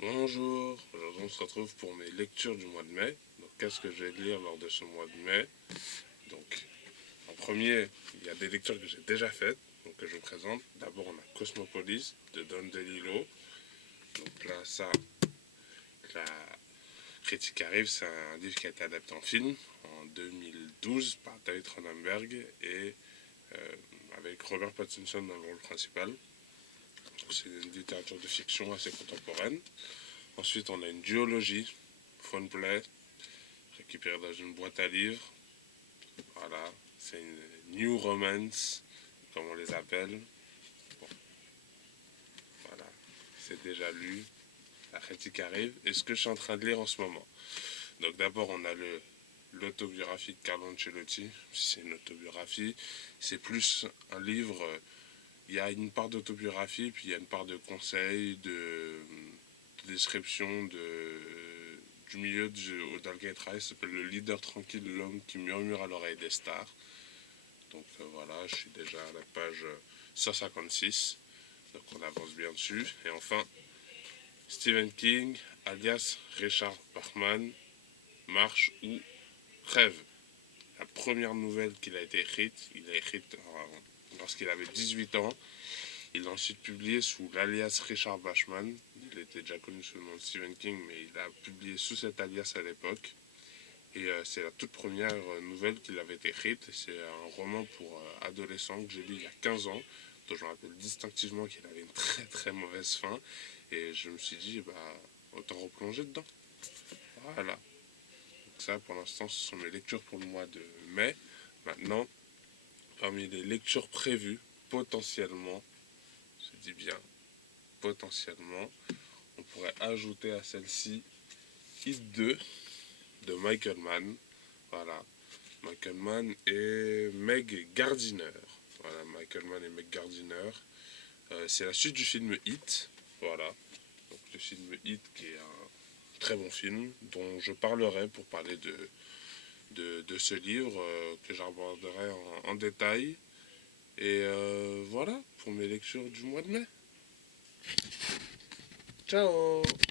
Bonjour, aujourd'hui on se retrouve pour mes lectures du mois de mai. Donc qu'est-ce que je vais lire lors de ce mois de mai? Donc en premier, il y a des lectures que j'ai déjà faites, donc que je vous présente. D'abord on a Cosmopolis de Don DeLillo. Donc là ça, la critique arrive, c'est un livre qui a été adapté en film en 2012 par David Cronenberg et euh, avec Robert Pattinson dans le rôle principal. C'est une littérature de fiction assez contemporaine. Ensuite on a une duologie, Funplay, récupéré dans une boîte à livres. Voilà, c'est une new romance, comme on les appelle. Bon, voilà, c'est déjà lu. La critique arrive. Et ce que je suis en train de lire en ce moment. Donc d'abord, on a l'autobiographie de Carlo Ancelotti. Si c'est une autobiographie, c'est plus un livre. Il y a une part d'autobiographie, puis il y a une part de conseils, de description du milieu dans lequel il travaille. Ça s'appelle Le leader tranquille, l'homme qui murmure à l'oreille des stars. Donc voilà, je suis déjà à la page 156. Donc on avance bien dessus. Et enfin, Stephen King, alias Richard Bachman, marche ou rêve. La première nouvelle qu'il a été écrite, il a écrite lorsqu'il avait 18 ans. Il l'a ensuite publié sous l'alias Richard Bachman. Il était déjà connu sous le nom de Stephen King, mais il a publié sous cet alias à l'époque. Et c'est la toute première nouvelle qu'il avait écrite. C'est un roman pour adolescents que j'ai lu il y a 15 ans, dont je me rappelle distinctivement qu'il avait une très très mauvaise fin. Et je me suis dit, bah, autant replonger dedans. Voilà. Donc ça, pour l'instant, ce sont mes lectures pour le mois de mai. Maintenant, parmi les lectures prévues, potentiellement, je dis bien potentiellement, on pourrait ajouter à celle-ci Hit 2 de Michael Mann. Voilà. Michael Mann et Meg Gardiner. Voilà, Michael Mann et Meg Gardiner. C'est la suite du film Hit. Voilà. Donc, le film Hit qui est un très bon film dont je parlerai pour parler de ce livre que j'aborderai en détail. Et voilà pour mes lectures du mois de mai. Ciao.